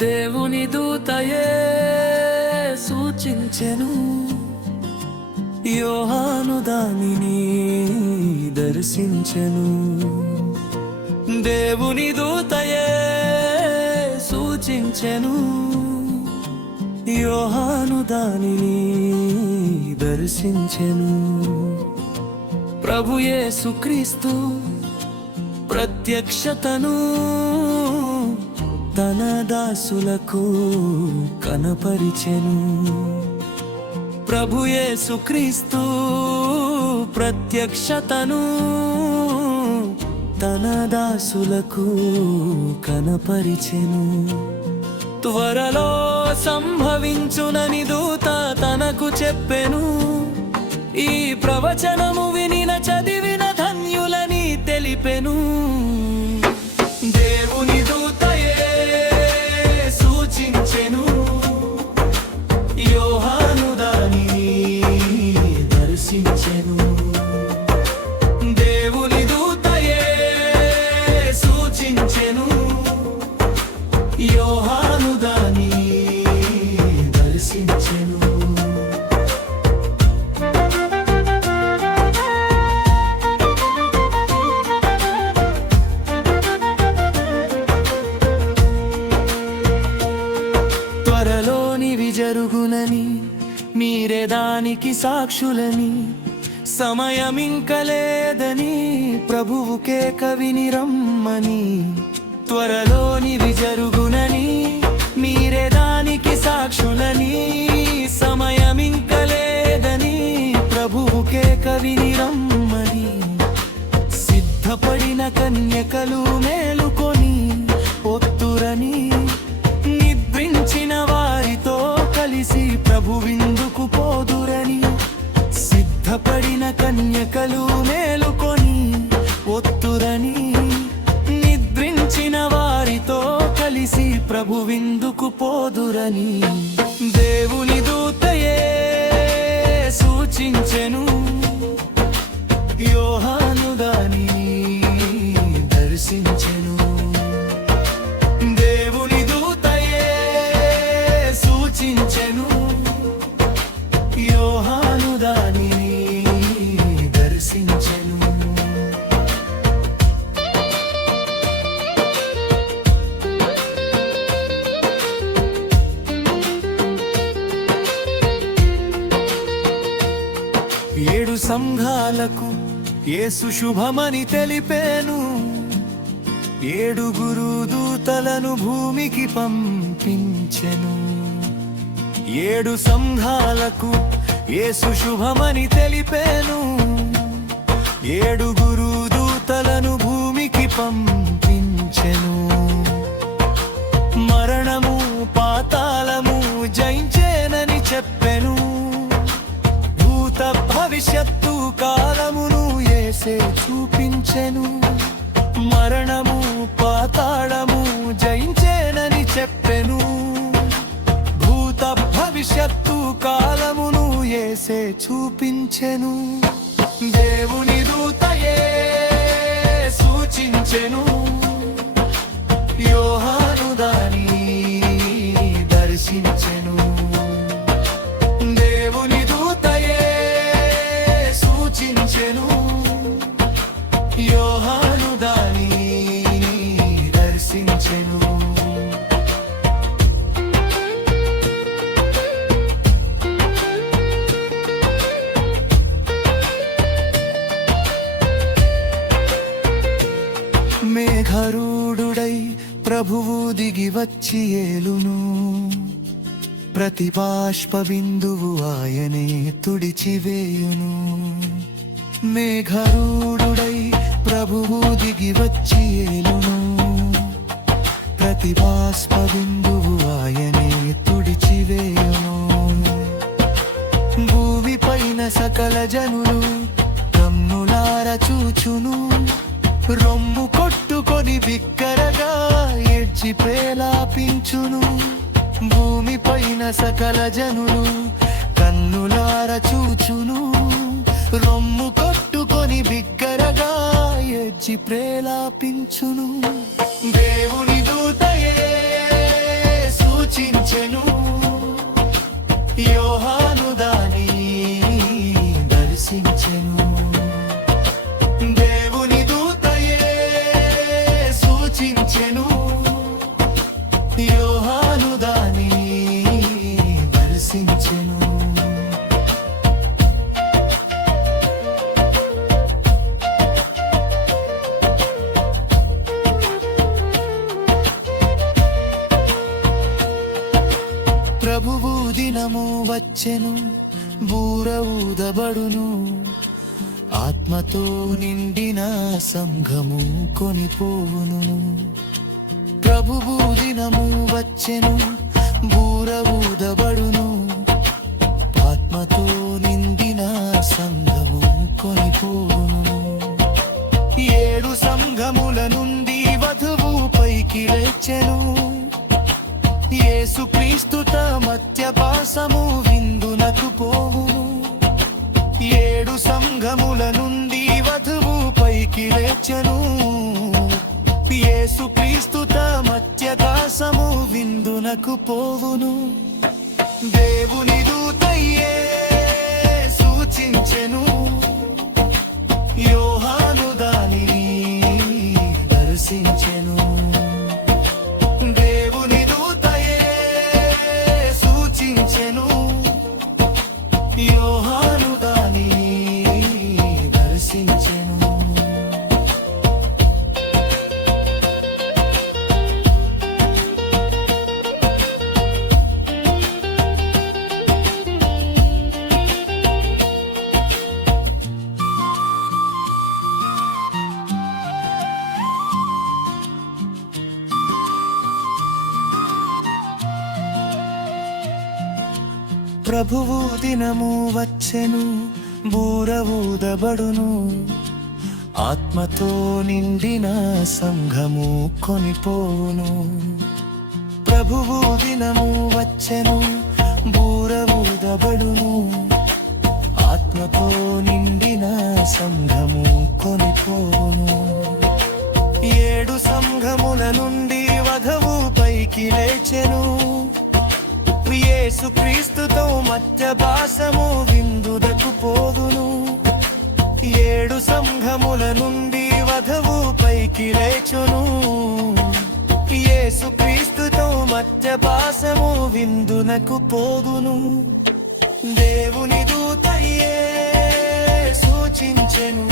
దేవుని దూతయే సూచించెను, యోహాను దానిని దర్శించెను. దేవుని దూతయే సూచించెను, యోహాను దానిని దర్శించెను. ప్రభు యేసుక్రీస్తు ప్రత్యక్షతను తన దాసులకు కనపరిచెను. ప్రభు యేసుక్రీస్తు ప్రత్యక్షతను తన దాసులకు కనపరిచెను. త్వరలో సంభవించునని దూత తనకు చెప్పెను. ఈ ప్రవచనము వినిన చదివిన ధన్యులని తెలిపెను. దేవుని దూతయే సూచించెను, యోహాను దానిని దర్శించెను. దేవుని దూతయే సూచించెను, యోహాను దానిని దర్శించెను. త్వరలోనివి జరుగునని మీరే దానికి సాక్షులని, సమయమింక లేదని ప్రభువుకే కవిని రమ్మని. త్వరలోనివి జరుగునని మీరే దానికి సాక్షులని, సమయమింక లేదని ప్రభువుకే కవిని రమ్మని. సిద్ధపడిన కన్యకలు మేలుకొని ఒత్తురని, నిద్రించిన వారితో కలిసి ప్రభు విందుకు పోదురని. సిద్ధపడిన కన్యకలు మేలుకొని ఒత్తురని, నిద్రించిన వారితో కలిసి ప్రభు విందుకు పోదురని. దేవుని దూతయే సూచించెను, యోహాను దానిని దర్శించెను. దేవుని దూతయే సూచించెను, యోహాను దానిని దర్శించెను. ఏడు సంఘాలకు యేసు శుభమని తెలిపేను. ఏడుగురు దూతలను భూమికి పంపించెను. ఏడు సంఘాలకు యేసు శుభమని తెలిపేను. ఏడుగురు దూతలను భూమికి పంపించెను. మరణము పాతాళము జయించేనని చెప్పెను. భూత భవిష్యత్తు కాలమును యేసే చూపించెను. మరణము పాతాళము జయించేనని చెప్పెను. భూత భవిష్యత్తు కాలమును యేసే చూపించెను. దేవుని దూతయే సూచించెను, యోహాను దానిని దర్శించెను. దేవుని దూతయే సూచించెను, యోహాను దానిని దర్శించెను. మేఘరూఢుడై ప్రభువు దిగి వచ్చి ఏలును. ప్రతి బాష్ప బిందువు ఆయనే తుడిచివేయును. మేఘరూఢుడై ప్రభువు దిగి వచ్చి ఏలును. ప్రతి బాష్ప బిందువు ఆయనే తుడిచివేయును. భూమిపైన సకల జనులు కన్నులార చూచును. రొమ్ము కొట్టుకొని బిక్కరగా ఎడ్చి ప్రేలాపించును. భూమిపైన సకల జనులు కన్నులార చూచును. రొమ్ము కొట్టుకొని బిక్కరగా ఎడ్చి ప్రేలాపించును. దేవుని దూతయే యోహాను దాని దర్శించెను. దేవుని దూతయే సూచించెను. యోహాను దాని దర్శించెను. ప్రభువు దినము వచ్చెను, బూర ఊదబడును, ఆత్మతో నిండిన సంఘము కొనిపోవును. ప్రభువు దినము వచ్చెను, బూర ఊదబడును, ఆత్మతో నిండిన సంఘము కొనిపోవును. 7 సంఘముల నుండి వధువు పైకి లేచెను. యేసుక్రీస్తుత మధ్యపాసము విందునకు పోవును. 7 సంఘముల నుండి వధువు పైకి లేచెను. యేసుక్రీస్తుత మధ్యపాసము విందునకు పోవును. దేవుని దూతయే సూచించెను. యోహాను దానిని దర్శించెను. యోహాను దానిని దర్శించెను. ప్రభువు దినము వచ్చెను, బూర ఊదబడును, ఆత్మతో నిండిన సంఘము కొనిపోవును. ప్రభువు దినము వచ్చెను, బూర ఊదబడును, ఆత్మతో నిండిన సంఘము కొనిపోవును. 7 సంఘముల నుండి వధువు పైకి లేచెను. యేసుక్రీస్తుతో మధ్యపాసము విందునకు పోదును. 7 సంఘముల నుండి వధువు పైకి లేచును. యేసుక్రీస్తుతో మధ్యపాసము విందునకు పోదును. దేవుని దూతయే సూచించెను.